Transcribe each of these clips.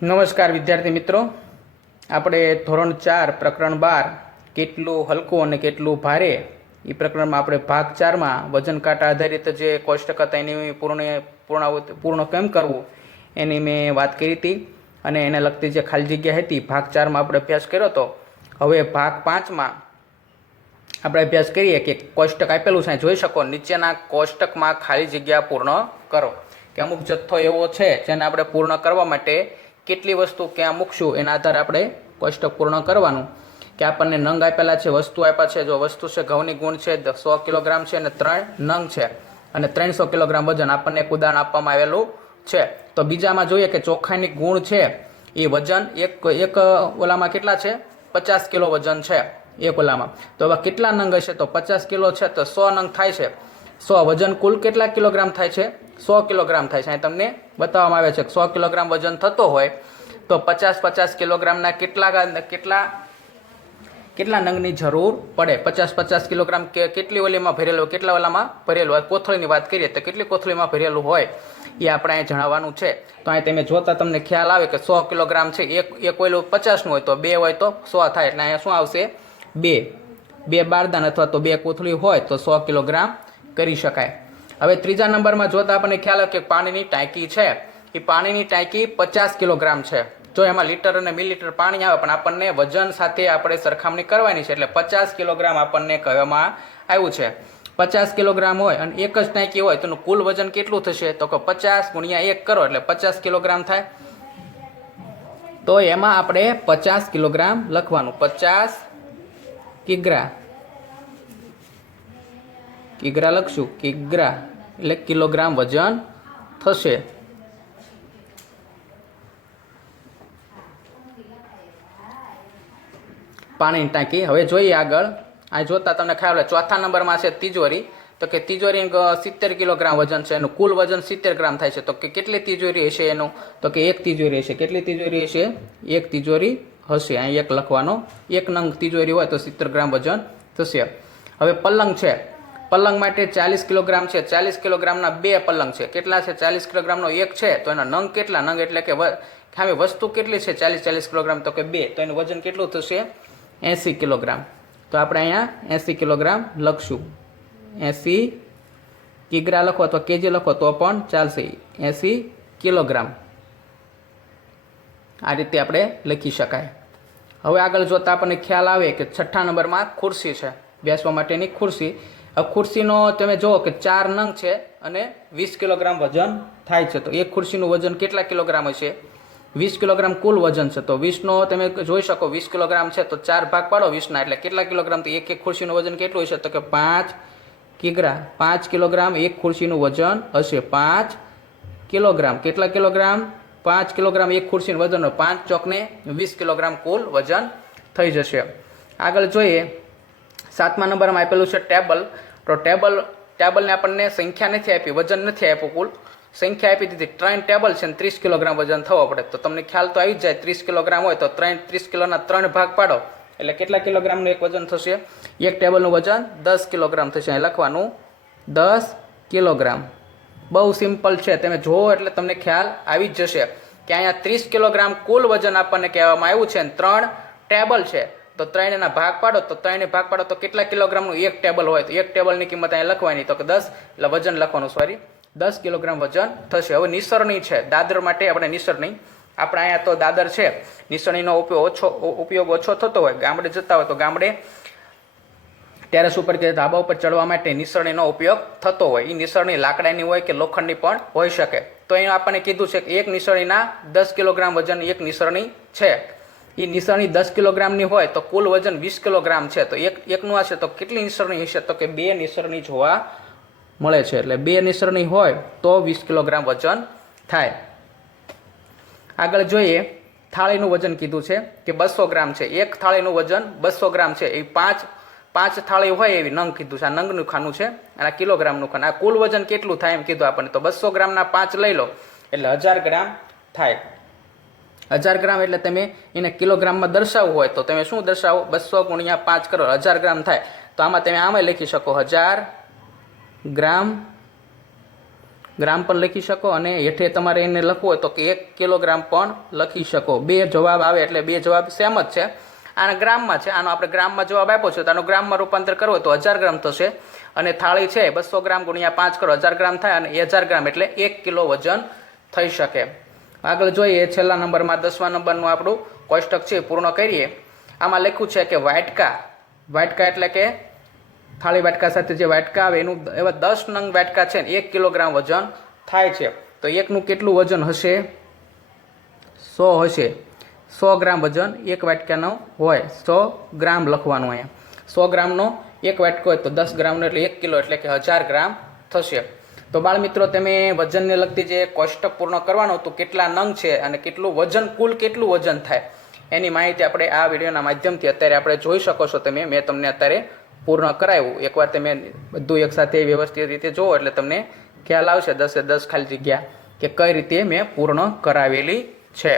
નમસ્કાર વિદ્યાર્થી મિત્રો, આપણે ધોરણ 4 પ્રકરણ 12 કેટલું હલકું અને કેટલું ભારે એ પ્રકરણમાં આપણે ભાગ 4માં વજન કાંટા આધારિત જે કોષ્ટક હતા એની પૂર્ણ કેમ કરવું એની મેં વાત કરી હતી અને એને લગતી જે ખાલી જગ્યા હતી ભાગ 4માં આપણે અભ્યાસ કર્યો હતો. હવે ભાગ 5માં આપણે અભ્યાસ કરીએ કે કોષ્ટક આપેલું છે, જોઈ શકો નીચેના કોષ્ટકમાં ખાલી જગ્યા પૂર્ણ કરો. કે અમુક જથ્થો એવો છે જેને આપણે પૂર્ણ કરવા માટે કેટલી વસ્તુ ક્યાં મૂકશું એના આધારે આપણે કોષ્ટક પૂર્ણ કરવાનું. કે આપણને નંગ આપેલા છે, વસ્તુ આપ્યા છે. જો વસ્તુ છે ઘઉંની ગુણ છે 100 કિલોગ્રામ છે અને 3 નંગ છે અને 300 કિલોગ્રામ વજન આપણને એક ઉદાહરણ આપવામાં આવેલું છે. તો બીજામાં જોઈએ કે ચોખાની ગુણ છે એ વજન એક ઓલામાં કેટલા છે, 50 કિલો વજન છે એક ઓલામાં. તો હવે કેટલા નંગ હશે, તો 50 કિલો છે તો 100 નંગ થાય છે. 100 વજન કુલ કેટલા કિલોગ્રામ થાય છે, 100 કિલોગ્રામ થાય છે. અહીં તમને બતાવવામાં આવે છે કે 100 કિલોગ્રામ વજન થતો હોય તો 50 કિલોગ્રામના કેટલા નંગની જરૂર પડે. 50 કિલોગ્રામ કેટલી ઓલીમાં ભરેલું, કેટલા ઓલામાં ભરેલું હોય, કોથળીની વાત કરીએ તો કેટલી કોથળીમાં ભરેલું હોય એ આપણે અહીં જણાવવાનું છે. તો અહીં તમે જોતા તમને ખ્યાલ આવે કે 100 કિલોગ્રામ છે, એક ઓલું 50નું હોય તો 2 હોય તો 100 થાય. એટલે અહીંયા શું આવશે, 2 બારદાન અથવા તો 2 કોથળી હોય તો 100 કિલોગ્રામ કરી શકાય. હવે ત્રીજા નંબરમાં જોતા આપણને ખ્યાલ આવે કે પાણીની ટાંકી છે, એ પાણીની ટાંકી 50 કિલોગ્રામ છે. જો એમાં લીટર અને મિલીલીટર પાણી આવે પણ આપણને વજન સાથે આપણે સરખામણી કરવાની છે એટલે 50 કિલોગ્રામ આપણને કહેવામાં આવ્યું છે. 50 કિલોગ્રામ હોય અને એક જ ટાંકી હોય તો કુલ વજન કેટલું થશે, તો કે 50 ગુણ્યા 1 કરો એટલે 50 કિલોગ્રામ થાય. તો એમાં આપણે 50 કિલોગ્રામ લખવાનું. 50 કિગ્રા લખશું, કિગ્રા એટલે કિલોગ્રામ વજન થશે. પાણીની ટાંકી. હવે જોઈએ આગળ. આ જોતા તમને ખ્યાલ આવે ચોથા નંબરમાં છે તિજોરી. તો કે તિજોરી 70 કિલોગ્રામ વજન છે, એનું કુલ વજન 70 ગ્રામ થાય છે. તો કે કેટલી તિજોરી હશે એનું, તો કે એક તિજોરી હશે. કેટલી તિજોરી હશે, એક તિજોરી હશે. અહીં એક લખવાનો, એક નંગ તિજોરી હોય તો 70 ગ્રામ વજન થશે. હવે પલંગ છે, પલંગ માટે 40 કિલોગ્રામ છે. 40 કિલોગ્રામના 2 પલંગ છે. કેટલા છે, 40 કિલોગ્રામનો એક છે તો એના નંગ કેટલા, નંગ એટલે કે ખાલી વસ્તુ કેટલી છે 40 કિલોગ્રામ, તો કે 2, તો એનું વજન કેટલું થશે, 80 કિલોગ્રામ. તો આપણે અહીંયા 80 કિલોગ્રામ લખશું. 80 કિગ્રા લખો અથવા કેજી લખો તો પણ ચાલશે. 80 કિલોગ્રામ આ રીતે આપણે લખી શકાય. હવે આગળ જોતા આપણને ખ્યાલ આવે કે છઠ્ઠા નંબરમાં ખુરશી છે, બેસવા માટેની ખુરશી. હવે ખુરશીનો તમે જુઓ કે 4 નંગ છે અને 20 કિલોગ્રામ વજન થાય છે. તો એક ખુરશીનું વજન કેટલા કિલોગ્રામ હશે, 20 કિલોગ્રામ કુલ વજન છે. તો 20નો તમે જોઈ શકો 20 કિલોગ્રામ છે તો 4 ભાગ પાડો 20ના એટલે કેટલા કિલોગ્રામ, તો એક ખુરશીનું વજન કેટલું હશે, તો કે 5 કિગ્રા. 5 કિલોગ્રામ એક ખુરશીનું વજન હશે. 5 કિલોગ્રામ કેટલા કિલોગ્રામ, 5 કિલોગ્રામ એક ખુરશીનું વજન, 5 ચોકને 20 કિલોગ્રામ કુલ વજન થઈ જશે. આગળ જોઈએ 7મા નંબરમાં આપેલું છે ટેબલ. તો ટેબલને આપણને સંખ્યા નથી આપી, વજન નથી આપ્યું, કુલ સંખ્યા આપી દીધી. 3 ટેબલ છે ને 30 કિલોગ્રામ વજન થવો પડે. તો તમને ખ્યાલ તો આવી જ જાય, 30 કિલોગ્રામ હોય તો 30 કિલોના 3 ભાગ પાડો એટલે કેટલા કિલોગ્રામનું એક વજન થશે, એક ટેબલનું વજન 10 કિલોગ્રામ થશે. અહીં લખવાનું 10 કિલોગ્રામ. બહુ સિમ્પલ છે, તમે જુઓ એટલે તમને ખ્યાલ આવી જ જશે કે અહીંયા 30 કિલોગ્રામ કુલ વજન આપણને કહેવામાં આવ્યું છે અને 3 ટેબલ છે. તો 3 ભાગ પાડો તો 3 ભાગ પાડો તો કેટલા કિલોગ્રામનું એક ટેબલ હોય, તો એક ટેબલની કિંમત અહીંયા લખવાની, તો કે 10 એટલે વજન લખવાનું, 10 કિલોગ્રામ વજન થશે. હવે નિસરણી છે, દાદર માટે આપણે નિસરણી, આપણે અહીંયા તો દાદર છે, નિસરણીનો ઉપયોગ ઓછો થતો હોય, ગામડે જતા હોય તો ગામડે ટેરેસ ઉપર કે ધાબા ઉપર ચડવા માટે નિસરણીનો ઉપયોગ થતો હોય. એ નિસરણી લાકડાની હોય કે લોખંડની પણ હોઈ શકે. તો અહીંયા આપણને કીધું છે કે એક નિસરણીના 10 કિલોગ્રામ વજન એક નિસરણી છે. એ નિસરણી 10 કિલોગ્રામની હોય તો કુલ વજન 20 કિલોગ્રામ છે. તો એકનું હશે તો કેટલી નિસરણી હશે, તો કે 2 નિસરણી જોવા મળે છે. એટલે 2 નિસરણી હોય તો 20 કિલોગ્રામ વજન થાય. આગળ જોઈએ થાળીનું વજન કીધું છે કે 200 ગ્રામ છે. એક થાળીનું વજન 200 ગ્રામ છે. એ 5 થાળી હોય એવી નંગ કીધું છે. આ નંગનું ખાનું છે અને આ કિલોગ્રામનું ખાનું. આ કુલ વજન કેટલું થાય એમ કીધું આપણને. તો 200 ગ્રામના 5 લઈ લો એટલે 1000 ગ્રામ થાય. 1000 ગ્રામ એટલે તમે એને કિલોગ્રામમાં દર્શાવવું હોય તો તમે શું દર્શાવો, 200 ગુણ્યા 5 કરો 1000 ગ્રામ થાય. તો આમાં તમે આમાં લખી શકો 1000 ગ્રામ ગ્રામ પણ લખી શકો અને હેઠે તમારે એને લખવું હોય તો કે 1 કિલોગ્રામ પણ લખી શકો. બે જવાબ આવે એટલે બે જવાબ સેમ જ છે. આના ગ્રામમાં છે, આનો આપણે ગ્રામમાં જવાબ આપ્યો છે તો આનો ગ્રામમાં રૂપાંતર કરવો હોય તો 1000 ગ્રામ થશે. અને થાળી છે 200 ગ્રામ ગુણ્યા 5 કરો 1000 ગ્રામ થાય અને 1000 ગ્રામ એટલે 1 કિલો વજન થઈ શકે. આગળ જોઈએ છેલ્લા નંબરમાં 10મા નંબરનું આપણું કોષ્ટક છે પૂર્ણ કરીએ. આમાં લખ્યું છે કે વાટકા, વાટકા એટલે કે થાળી વાટકા સાથે જે વાટકા આવે એનું એવા 10 નંગ વાટકા છે ને 1 કિલોગ્રામ વજન થાય છે. તો એકનું કેટલું વજન હશે? 100 હશે. 100 ગ્રામ વજન એક વાટકાનો હોય. 100 ગ્રામ લખવાનું અહીંયા. 100 ગ્રામનો એક વાટકો હોય તો 10 ગ્રામનો એટલે 1 કિલો એટલે કે 1000 ગ્રામ થશે. તો બાળ મિત્રો તમે વજનને લગતી જે કોષ્ટક પૂર્ણ કરવાનું હતું કેટલા નંગ છે અને કેટલું વજન કુલ કેટલું વજન થાય એની માહિતી આપણે આ વિડીયોના માધ્યમથી અત્યારે આપણે જોઈ શકો છો. તમે મેં તમને અત્યારે પૂર્ણ કરાવ્યું. એકવાર તમે બધું એકસાથે વ્યવસ્થિત રીતે જુઓ એટલે તમને ખ્યાલ આવશે 10 ખાલી જગ્યા કે કઈ રીતે મેં પૂર્ણ કરાવેલી છે.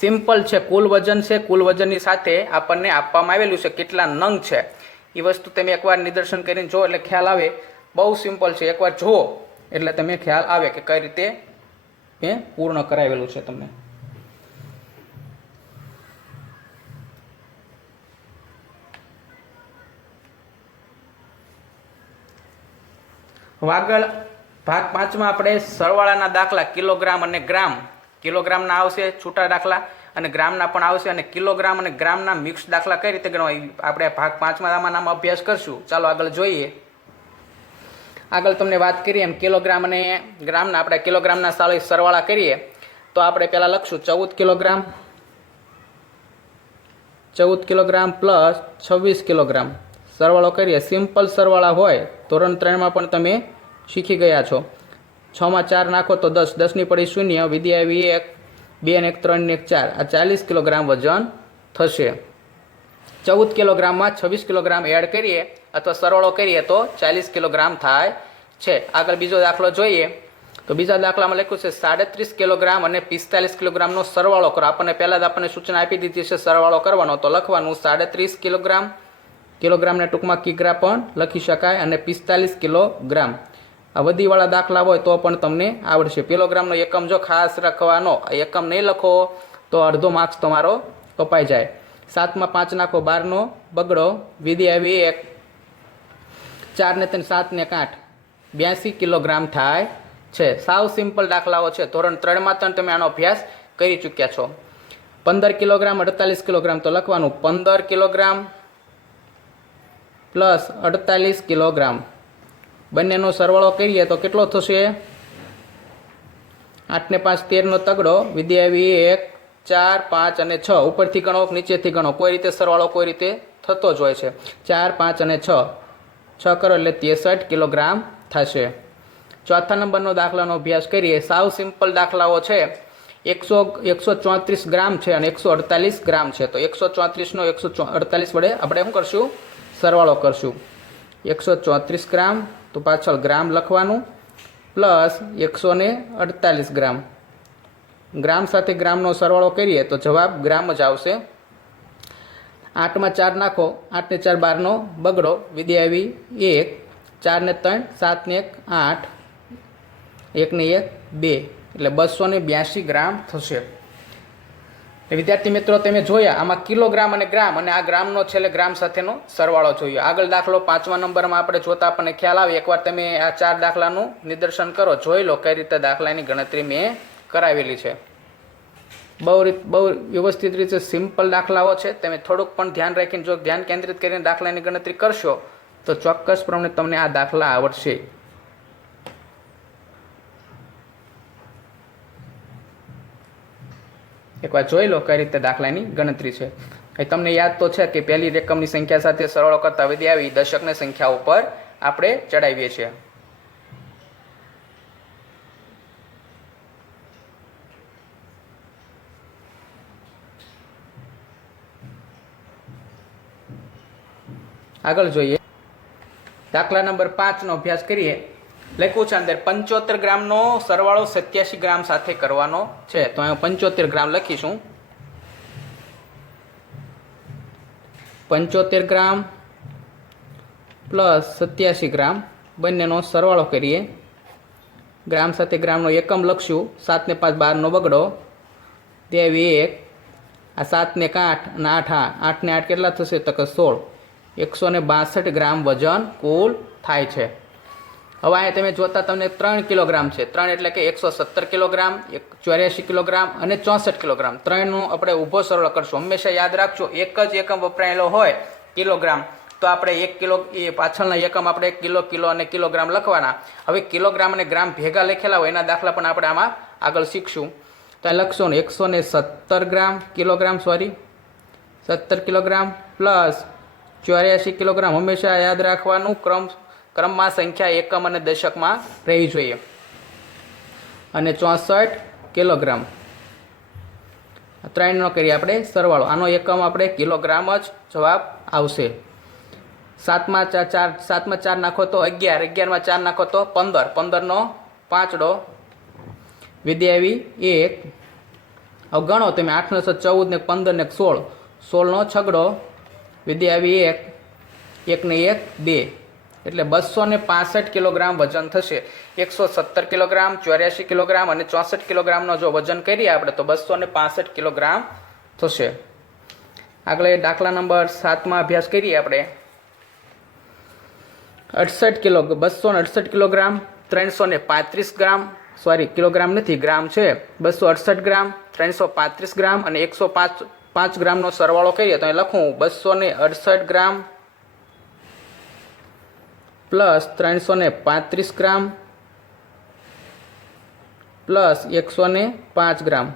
સિમ્પલ છે, કુલ વજન છે. કુલ વજનની સાથે આપણને આપવામાં આવેલું છે કેટલા નંગ છે એ વસ્તુ તમે એકવાર નિદર્શન કરીને જુઓ એટલે ખ્યાલ આવે. બહુ સિમ્પલ છે, એકવાર જુઓ એટલે તમે ખ્યાલ આવે કે કઈ રીતે મેં પૂર્ણ કરાવેલું છે તમને. આગળ ભાગ 5માં આપણે સરવાળાના દાખલા કિલોગ્રામ અને ગ્રામ, કિલોગ્રામના આવશે છૂટા દાખલા અને ગ્રામના પણ આવશે અને કિલોગ્રામ અને ગ્રામના મિક્સ દાખલા કઈ રીતે ગણવા આપણે ભાગ 5માં આમાં અભ્યાસ કરશું. ચાલો આગળ જોઈએ. આગળ તમને વાત કરીએ એમ કિલોગ્રામ અને ગ્રામના આપણે કિલોગ્રામના સરવાળા કરીએ તો આપણે પહેલાં લખશું 14 કિલોગ્રામ, 14 કિલોગ્રામ પ્લસ 26 કિલોગ્રામ સરવાળો કરીએ. સિમ્પલ સરવાળા હોય ધોરણ 3માં પણ તમે શીખી ગયા છો. 6માં 4 નાખો તો 10, 10ની પડી 0, વિધિ આવી 1, 2 ને 1 3 ને 1 4, આ 40 કિલોગ્રામ વજન થશે. 14 કિલોગ્રામમાં 26 કિલોગ્રામ એડ કરીએ અથવા સરવાળો કરીએ તો 40 કિલોગ્રામ થાય છે. આગળ બીજો દાખલો જોઈએ તો બીજા દાખલામાં લખ્યું છે 37 કિલોગ્રામ અને 45 કિલોગ્રામનો સરવાળો કરો. આપણને પહેલાં જ આપણને સૂચના આપી દીધી છે સરવાળો કરવાનો તો લખવાનું 37 કિલોગ્રામ, કિલોગ્રામને ટૂંકમાં કિગ્રા પણ લખી શકાય અને 45 કિલોગ્રામ. આ વધીવાળા દાખલા હોય તો પણ તમને આવડશે. કિલોગ્રામનો એકમ જો ખાસ રાખવાનો, એકમ નહીં લખો તો અડધો માર્ક્સ તમારો કપાઈ જાય. 7માં 5 નાખો 12નો બગડો, વિધિ આવી 1, 4 ને 3 7 ને 8, 82 કિલોગ્રામ થાય છે. સાવ સિમ્પલ દાખલાઓ છે. ધોરણ 3માં પણ તમે આનો અભ્યાસ કરી ચૂક્યા છો. 15 કિલોગ્રામ 48 કિલોગ્રામ તો લખવાનું 15 કિલોગ્રામ પ્લસ 48 કિલોગ્રામ બંનેનો સરવાળો કરીએ તો કેટલો થશે? 8 ને 5 13નો તગડો, વિધિ આવી 1, 4 5 અને 6. ઉપરથી ગણો નીચેથી ગણો, કોઈ રીતે સરવાળો કોઈ રીતે થતો જ હોય છે. 4 5 અને 6, 6 કરો એટલે 63 કિલોગ્રામ થશે. ચોથા નંબરનો દાખલાનો અભ્યાસ કરીએ. સાવ સિમ્પલ દાખલાઓ છે. 134 ગ્રામ છે અને 148 ગ્રામ છે. તો 134નો 148 વડે આપણે શું કરશું? સરવાળો કરશું. 134 ગ્રામ તો પાછળ ગ્રામ લખવાનું પ્લસ 148 ગ્રામ. ગ્રામ સાથે ગ્રામનો સરવાળો કરીએ તો જવાબ ગ્રામ જ આવશે. 8માં 4 નાખો, 8 ને 4 12નો બગડો, વિધિ આવી 1, 4 ને 3 7 ને 1 8, 1 ને 1 2 એટલે 282 ગ્રામ થશે. વિદ્યાર્થી મિત્રો તમે જોયા આમાં કિલોગ્રામ અને ગ્રામ અને આ ગ્રામનો છેલ્લે ગ્રામ સાથેનો સરવાળો જોયો. આગળ દાખલો 5મા નંબરમાં આપણે જોતા આપણને ખ્યાલ આવે. એકવાર તમે આ 4 દાખલાનું નિદર્શન કરો, જોઈ લો કઈ રીતે દાખલાની ગણતરી મેં કરાવેલી છે. બહુ વ્યવસ્થિત રીતે સિમ્પલ દાખલાઓ છે. તમે થોડુંક પણ ધ્યાન રાખીને જો ધ્યાન કેન્દ્રિત કરીને દાખલાની ગણતરી કરશો તો ચોક્કસપણે તમને આ દાખલા આવડશે. એકવાર જોઈ લો કઈ રીતે દાખલાની ગણતરી છે. તમને યાદ તો છે કે પહેલી રકમની સંખ્યા સાથે સરવાળો કરતા વિધિ આવી દશકની સંખ્યા ઉપર આપણે ચડાવીએ છીએ. આગળ જોઈએ દાખલા નંબર 5નો અભ્યાસ કરીએ. લખ્યું છે અંદર 75 ગ્રામનો સરવાળો 87 ગ્રામ સાથે કરવાનો છે. તો અહીં 75 ગ્રામ લખીશું. 75 ગ્રામ પ્લસ 87 ગ્રામ બંનેનો સરવાળો કરીએ ગ્રામ સાથે ગ્રામનો એકમ લખશું. 7 ને 5 12નો બગડો, 1 આ 7 ને 8 અને 8 ને 8 કેટલા થશે તો કે 16. 162 ગ્રામ વજન કુલ થાય છે. હવે અહીંયા તમે જોતા તમને 3 કિલોગ્રામ છે. 3 એટલે કે 117 કિલોગ્રામ, 84 કિલોગ્રામ અને 64 કિલોગ્રામ. 3નું આપણે ઊભો સરળ કરશું. હંમેશા યાદ રાખજો, એક જ એકમ વપરાયેલો હોય કિલોગ્રામ તો આપણે 1 કિલો એ પાછળના એકમ આપણે કિલો અને કિલોગ્રામ લખવાના. હવે કિલોગ્રામ અને ગ્રામ ભેગા લખેલા હોય એના દાખલા પણ આપણે આમાં આગળ શીખશું. તો લખશો ને 117 ગ્રામ કિલોગ્રામ 17 કિલોગ્રામ પ્લસ 84 કિલોગ્રામ. હંમેશા યાદ રાખવાનું ક્રમમાં સંખ્યા એકમ અને દશકમાં રહેવી જોઈએ. અને 64 કિલોગ્રામ. 3નો કરીએ આપણે સરવાળો. આનો એકમ આપણે કિલોગ્રામ જ જવાબ આવશે. 7માં 4 નાખો તો 11, 11માં 4 નાખો તો 15, 15નો 5ડો, વિદ્યા આવી 1. હવે ગણો તમે 8 ને 14 ને 15 ને 16, 16નો 6ડો, વિદ્યા આવી 1, 1 ને 1 2, એટલે 265 કિલોગ્રામ વજન થશે. 117 કિલોગ્રામ, 84 કિલોગ્રામ અને 64 કિલોગ્રામનો જો વજન કરીએ આપણે તો 265 કિલોગ્રામ થશે. આગળ દાખલા નંબર 7માં અભ્યાસ કરીએ આપણે. 268 કિલોગ્રામ, 335 ગ્રામ, કિલોગ્રામ નથી ગ્રામ છે, 268 ગ્રામ, 335 ગ્રામ અને 105 ગ્રામનો સરવાળો કરીએ તો અહીં લખું 268 ગ્રામ પ્લસ 335 ગ્રામ પ્લસ 105 ગ્રામ.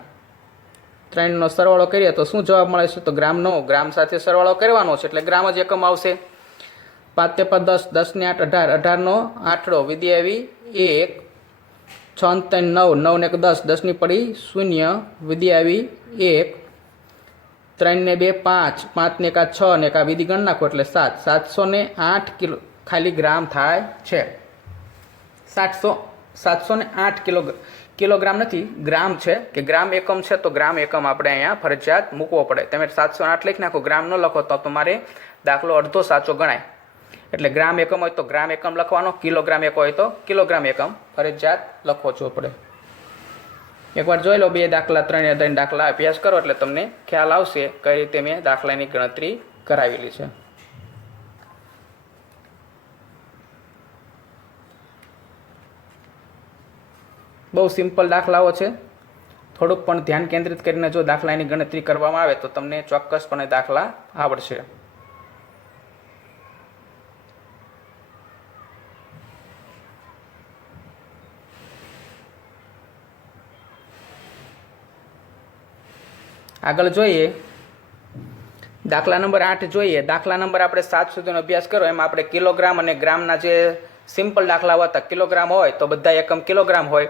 3નો સરવાળો કરીએ તો શું જવાબ મળે છે? તો ગ્રામનો ગ્રામ સાથે સરવાળો કરવાનો છે એટલે ગ્રામ જ એકમ આવશે. 5 × 10, 10 ને 8 18, 18નો 8ડો, વિદ્યા આવી 1, 6 ને 3 9, 9 ને 10, 10ની પડી 0, વિદ્યા આવી 1, 3 ને 2 5, 5 ને 1 6 ને 1 વિધિ ગણ નાખો એટલે 7, 708 કિલો ખાલી ગ્રામ થાય છે. 708 કિલોગ્રામ નથી, ગ્રામ છે કે ગ્રામ એકમ છે તો ગ્રામ એકમ આપણે અહીંયા ફરજિયાત મૂકવો પડે. તમે 708 લખી નાખો, ગ્રામ ન લખો તો તમારે દાખલો અડધો સાચો ગણાય. એટલે ગ્રામ એકમ હોય તો ગ્રામ એકમ લખવાનો, કિલોગ્રામ એકમ હોય તો કિલોગ્રામ એકમ ફરજિયાત લખવો જ પડે. એકવાર જોઈ લો 2 દાખલા 3 દાખલા અભ્યાસ કરો એટલે તમને ખ્યાલ આવશે કઈ રીતે મેં દાખલાની ગણતરી કરાવેલી છે. બહુ સિમ્પલ દાખલાઓ છે. થોડુંક પણ ધ્યાન કેન્દ્રિત કરીને જો દાખલાની ગણતરી કરવામાં આવે તો તમને ચોક્કસપણે દાખલા આવડશે. આગળ જોઈએ દાખલા નંબર 8 જોઈએ. દાખલા નંબર આપણે 7 સુધીનો અભ્યાસ કરો એમાં આપણે કિલોગ્રામ અને ગ્રામના જે સિમ્પલ દાખલાઓ હતા, કિલોગ્રામ હોય તો બધા એકમ કિલોગ્રામ હોય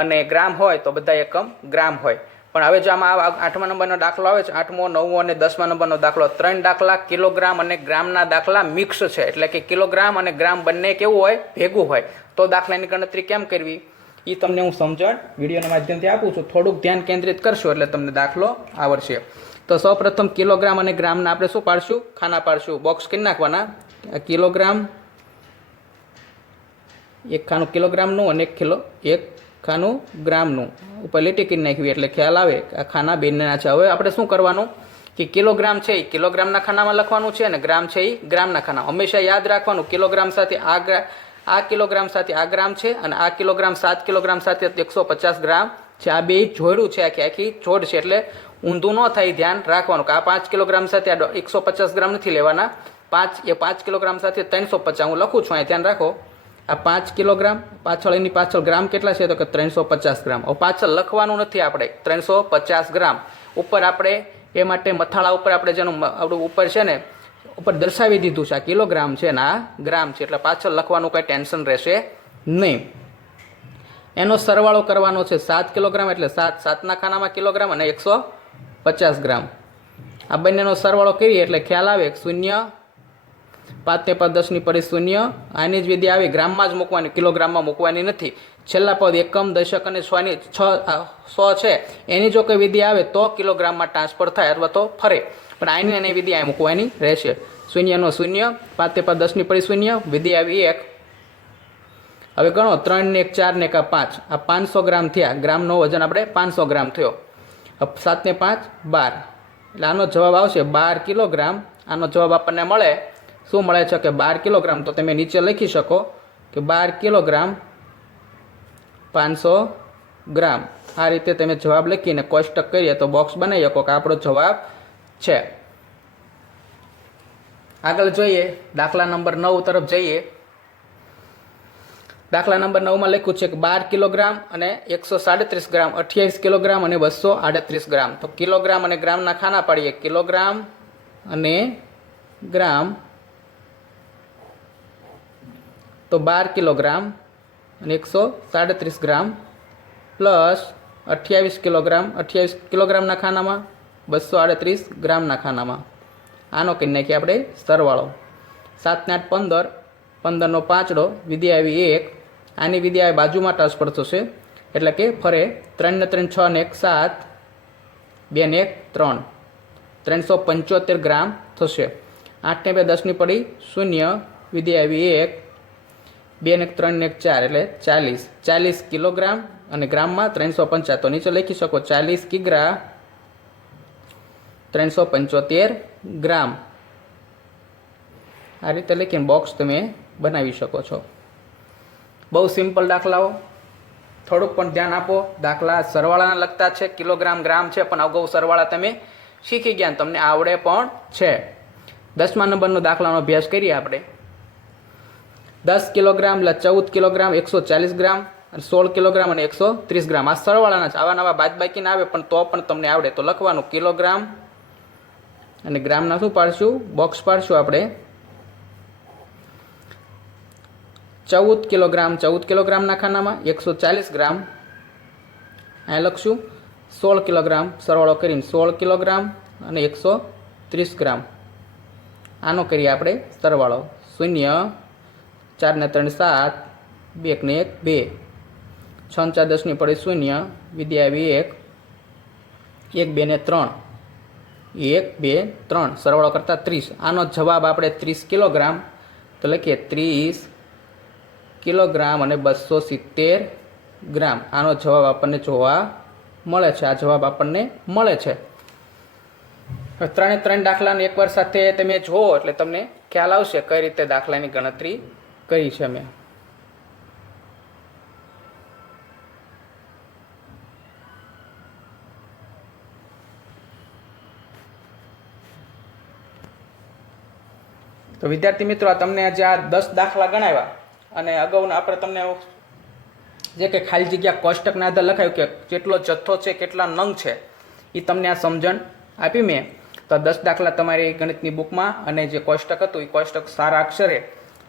અને ગ્રામ હોય તો બધા એકમ ગ્રામ હોય. પણ હવે જો આમાં 8મા નંબરનો દાખલો આવે છે, 8મો 9મો અને 10મા નંબરનો દાખલો, 3 દાખલા કિલોગ્રામ અને ગ્રામના દાખલા મિક્સ છે. એટલે કે કિલોગ્રામ અને ગ્રામ બંને કેવું હોય? ભેગું હોય. તો દાખલાની ગણતરી કેમ કરવી એ તમને હું સમજણ વિડીયોના માધ્યમથી આપું છું. થોડુંક ધ્યાન કેન્દ્રિત કરશો એટલે તમને દાખલો આવડશે. તો સૌપ્રથમ કિલોગ્રામ અને ગ્રામના આપણે શું પાડશું? ખાના પાડશું. બોક્સ કરી નાખવાના. કિલોગ્રામ, એક ખાનું કિલોગ્રામનું અને એક ખાનું ગ્રામનું ઉપર લીટી કરી નાખવી એટલે ખ્યાલ આવે કે આ ખાના બેના છે. હવે આપણે શું કરવાનું કે કિલોગ્રામ છે એ કિલોગ્રામના ખાનામાં લખવાનું છે અને ગ્રામ છે એ ગ્રામના ખાના. હંમેશા યાદ રાખવાનું કિલોગ્રામ સાથે આ કિલોગ્રામ સાથે આ ગ્રામ છે અને આ કિલોગ્રામ 7 કિલોગ્રામ સાથે 150 ગ્રામ છે. આ બે જોડ્યું છે, આખી જોડ છે એટલે ઊંધું ન થાય, ધ્યાન રાખવાનું કે આ 5 કિલોગ્રામ સાથે આ 150 ગ્રામ નથી લેવાના. 5 કિલોગ્રામ સાથે 350 હું લખું છું, અહીં ધ્યાન રાખો. આ 5 કિલોગ્રામ પાછળ એની પાછળ ગ્રામ કેટલા છે તો કે 350 ગ્રામ. હવે પાછળ લખવાનું નથી આપણે 350 ગ્રામ. ઉપર આપણે એ માટે મથાળા ઉપર આપણે જેનું આપણું ઉપર છે ને ઉપર દર્શાવી દીધું છે આ કિલોગ્રામ છે ને આ ગ્રામ છે એટલે પાછળ લખવાનું કંઈ ટેન્શન રહેશે નહીં. એનો સરવાળો કરવાનો છે 7 કિલોગ્રામ એટલે 7ના ખાનામાં કિલોગ્રામ અને 150 ગ્રામ. આ બંનેનો સરવાળો કરીએ એટલે ખ્યાલ આવે 0, 5 ને 5 10ની પડી 0. આની જ વિધિ આવી ગ્રામમાં જ મૂકવાની, કિલોગ્રામમાં મૂકવાની નથી. છેલ્લા પદ એકમ, દશક અને 100 છે એની જો કોઈ વિધિ આવે તો કિલોગ્રામમાં ટ્રાન્સફર થાય અથવા તો ફરે, પણ આની એની વિધિ આ મૂકવાની રહેશે. 0નો 0, 5 ને 5 10ની પડી 0, વિધિ આવી 1. હવે ગણો 3 ને 1 4 ને 1 5, આ 500 ગ્રામ થયા. ગ્રામનો વજન આપણે 500 ગ્રામ થયો. 7 ને 5 12, એટલે આનો જવાબ આવશે 12 કિલોગ્રામ. આનો જવાબ આપણને મળે, શું મળે છે કે 12 કિલોગ્રામ. તો તમે નીચે લખી શકો કે 12 કિલોગ્રામ 500 ગ્રામ. આ રીતે તમે જવાબ લખીને કોષ્ટક કરીએ તો બોક્સ બનાવી શકો કે આપણો જવાબ છે. આગળ જોઈએ, દાખલા નંબર 9 તરફ જઈએ. દાખલા નંબર 9માં લખ્યું છે કે 12 કિલોગ્રામ અને 137 ગ્રામ, 28 કિલોગ્રામ અને 238 ગ્રામ. તો કિલોગ્રામ અને ગ્રામના ખાના પાડીએ. કિલોગ્રામ અને ગ્રામ, તો 12 કિલોગ્રામ અને 137 ગ્રામ પ્લસ 28 કિલોગ્રામ, 28 કિલોગ્રામના ખાનામાં, 238 ગ્રામના ખાનામાં. આનો કરી નાખીએ આપણે સરવાળો. 7 ને 8 15, 15નો પાંચડો, વિધિ આવી 1. આની વિધિ આવી બાજુમાં ટ્રાન્સફર થશે, એટલે કે ફરે 3 ને 3 6 ને 1 7, 2 ને 1 3, 375 ગ્રામ થશે. 8 ને 2 10 ની પડી 0, વિધિ આવી 1, 2 ને 3 ને 1 4, એટલે 40 કિલોગ્રામ અને ગ્રામમાં 375. તો નીચે લખી શકો 40 કિગ્રા 375 ગ્રામ. આ રીતે લખીને બોક્સ તમે બનાવી શકો છો. બહુ સિમ્પલ દાખલાઓ, થોડુંક પણ ધ્યાન આપો. દાખલા સરવાળાના લગતા છે, કિલોગ્રામ ગ્રામ છે, પણ અગાઉ સરવાળા તમે શીખી ગયા, તમને આવડે પણ છે. 10મા નંબરનો દાખલાનો અભ્યાસ કરીએ આપણે. 10 કિલોગ્રામ એટલે 14 કિલોગ્રામ 140 ગ્રામ અને 16 કિલોગ્રામ અને 130 ગ્રામ. આ સરવાળાના છે, આવા નવા બાદબાકી ના આવે, પણ તો પણ તમને આવડે. તો લખવાનું કિલોગ્રામ અને ગ્રામના શું પાડશું, બોક્સ પાડશું આપણે. 14 કિલોગ્રામ 14 કિલોગ્રામના ખાનામાં, 140 ગ્રામ અહીં લખશું. 16 કિલોગ્રામ સરવાળો કરીને 16 કિલોગ્રામ અને 130 ગ્રામ. આનો કરીએ આપણે સરવાળો. 0, 4 ને 3 7, 2 ને 1 2, 6 ને 4 10 ની પડી 0, વિધિ આવી 1, 1 2 ને 3, 1 2 3, સરવાળો કરતાં 30. આનો જવાબ આપણે 30 કિલોગ્રામ. તો લખીએ 30 કિલોગ્રામ અને 270 ગ્રામ. આનો જવાબ આપણને જોવા મળે છે. આ જવાબ આપણને મળે છે. 3 દાખલાને એકવાર સાથે તમે જુઓ એટલે તમને ખ્યાલ આવશે કઈ રીતે દાખલાની ગણતરી કરી છે મેં. તો વિદ્યાર્થી મિત્રો, તમને આજે આ 10 દાખલા ગણાવ્યા અને અગાઉના આપણે તમને જે કે ખાલી જગ્યા કોષ્ટકના આધાર લખાયું કે કેટલો જથ્થો છે, કેટલા નંગ છે, એ તમને આ સમજણ આપી મેં. તો 10 દાખલા તમારી ગણિતની બુકમાં, અને જે કોષ્ટક હતું એ કોષ્ટક સારા અક્ષરે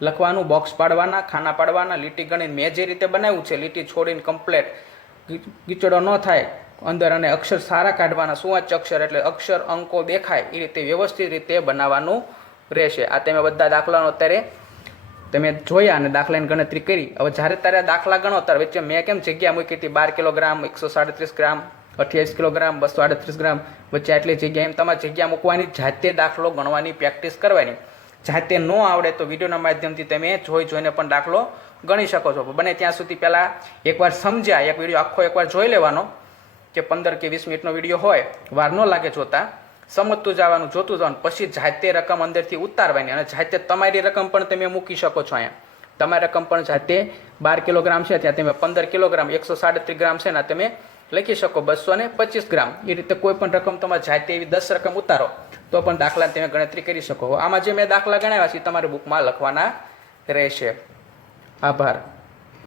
લખવાનું, બોક્સ પાડવાના, ખાના પાડવાના, લીટી ગણીને મેં જે રીતે બનાવ્યું છે, લીટી છોડીને કમ્પ્લેટ ગીચડો ન થાય અંદર, અને અક્ષર સારા કાઢવાના, સુવાચ્ય અક્ષર એટલે અક્ષર અંકો દેખાય એ રીતે વ્યવસ્થિત રીતે બનાવવાનું રહેશે. આ તમે બધા દાખલાનો અત્યારે તમે જોયા અને દાખલાની ગણતરી કરી. હવે જ્યારે તારે દાખલા ગણો ત્યારે વચ્ચે મેં કેમ જગ્યા મૂકી હતી, 12 કિલોગ્રામ 137 ગ્રામ 28 કિલોગ્રામ 238 ગ્રામ, વચ્ચે આટલી જગ્યા, એમ તમારે જગ્યા મૂકવાની, જાતે દાખલો ગણવાની પ્રેક્ટિસ કરવાની. જાતે ન આવડે તો વિડીયોના માધ્યમથી તમે જોઈને પણ દાખલો ગણી શકો છો. બને ત્યાં સુધી પહેલાં એકવાર સમજ્યા, એક વિડીયો આખો એકવાર જોઈ લેવાનો, કે 15 કે 20 મિનિટનો વિડીયો હોય, વાર ન લાગે જોતા, સમજતું જવાનું, જોતું જવાનું, પછી જાતે રકમ અંદરથી ઉતારવાની, અને જાતે તમારી રકમ પણ તમે મૂકી શકો છો. અહીંયા તમારી રકમ પણ જાતે 12 કિલોગ્રામ છે ત્યાં તમે 15 કિલોગ્રામ 137 ગ્રામ છે ને તમે લખી શકો 225 ગ્રામ. એ રીતે કોઈ પણ રકમ તમારે જાતે એવી 10 રકમ ઉતારો તો પણ દાખલા તમે ગણતરી કરી શકો. આમાં જે મેં દાખલા ગણાવ્યા છે તમારી બુકમાં લખવાના રહેશે. આભાર.